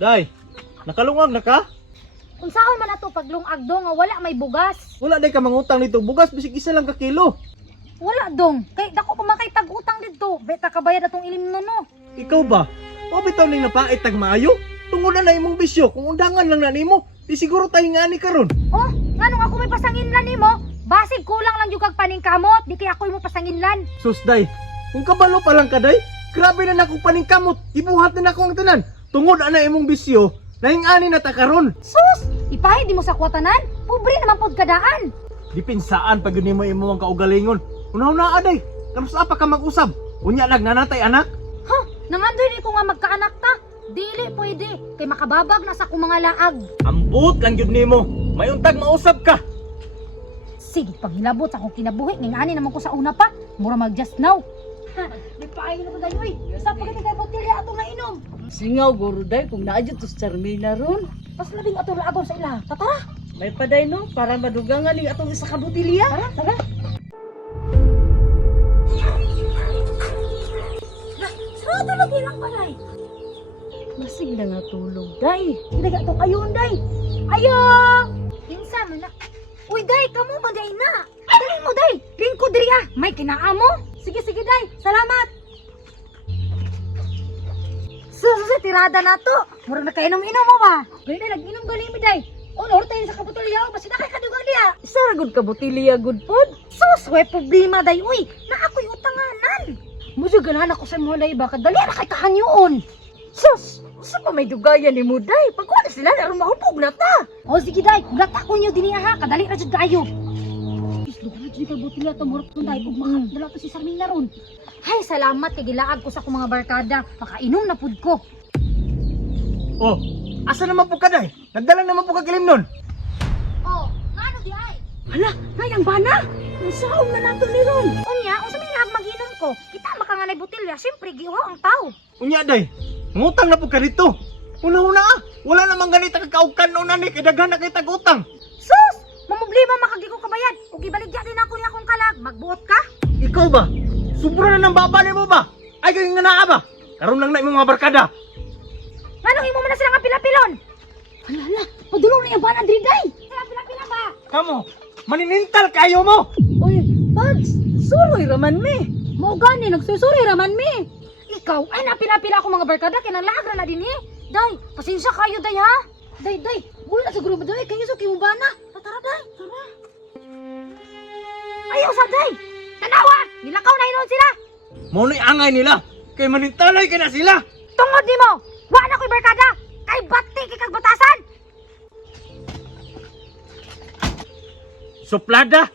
Day, nakalungag na ka? Unsaon man ato paglungag dong nga wala may bugas. Wala day ka mangutang nito. Bugas bisig isa lang ka kilo. Wala dong. Kay dako pa man kay tag-utang didto. Beta ka bayad atong ilim no. Ikaw ba? O bitaw ning napait tag maayo? Tungod na imong bisyo, kung undangan lang na nimo, di siguro tayo nga ni karon. Oh, nganong ako may pasanginlan nimo? Basig kulang lang yung kag paningkamot, di kay ako mo pasanginlan. Sus day, kung kabalo pa lang ka day, grabe na nako paningkamot. Ibuhat na nako ang tanan. Tungod ana imong bisyo, naing-ani na ta karon. Sus, ipahid di mo sa kwatanan. Pobre naman pod kadaan. Dipinsaan pag yun mo imo ang kaugalingon. Unaw-na aday, tapos apa ka mag-usab? Unya lang nanatay anak. Ha, nangandoy di ko nga magkaanak ta. Dili pwede, kay makababag na sa akong mga laag. Ambot lang yun nimo. May untag mausab ka. Sige, paghilabot sa akong kinabuhi, ngingani naman ko sa una pa. Mura mag-just now. Ha, may paay na ko tayo eh. Sa pagkati tayo botilya ato nga inom. Singaw guro day kung naadyo to sa Charmina ron. Pas labing ato laagon sa ila. Tatara. May paday no para madugangan ning atong isa ka butilya. Tara, tara. Sarado lagi lang balay. Masig na nga tulog day. Hindi ka itong ayon, day. Ayo! Pinsa man na. Uy, day, kamo ba, day na? Dali mo, day. Lingkod diri ah. May kinaa mo? Sige, sige, day. Salamat. Susu, tirada na to. Murag na kainom-inom mo ba? Day, nag-inom gali mi, day. Honor tayo sa kaputulyaw. Basta na kay kadugang diya. Isa ra gud ka butilya good pod. Sus, way problema, day. Uy, na ako'y utanganan. Muso ganahan ako sa mga day. Baka dali na kay kahanyoon. Sus, sa pa may dugayan ni mo day. Pagkuha na sila aron mahubog na ta. O sige, day. Gata ko niyo diniya ha. Kadali na dyan kayo. Islo, na dyan kay butilya. Tumurot ko, day. Kung makadala to si Sarmina ron. Hay, salamat. Kay gilaag ko sa akong mga barkada. Makainom na pud ko. Oh, asa naman po ka day? Nagdalang naman po ka kilim nun. Oh, ano di ay? Hala, nayang bana. Nasaom na nato ni ron. Unya, o sa mga mag-inom ko, kita makanganay butilya, siyempre, giuha ang tao. Unya day, ngutang na po ka dito. Una-una ah, wala namang ganita kakaugkan noon na ni, kadaghan na kay tag-utang. Sus! Mamoblema makagi ko kabayad. Ug ibaligya din ako niya akong kalag. Magbuot ka? Ikaw ba? Sobra na ng baba mo ba? Ay kayo nga naa ba? Karoon lang na imong mga barkada. Nganong imo man na sila nga pilapilon? Hala, hala, padulong na yung banan diri, day. Sila pila-pila ba? Kamo, maninintal kayo mo. Uy, Pags, suroy raman me. Mao gani nagsusuri raman mi. Ikaw ay napila-pila ako mga barkada kay nang laag na dinhi. Day, pasensya kayo day ha. Day, day, wala sa grupo day kayo sa kimubana. Tara, day. Tara. Ayaw sa day. Tanawa, nilakaw na hinon sila. Mo ni angay nila, kay manintalay ka na sila. Tungod nimo. Wa na ko'y barkada. Kay bati kay kag batasan. Suplada,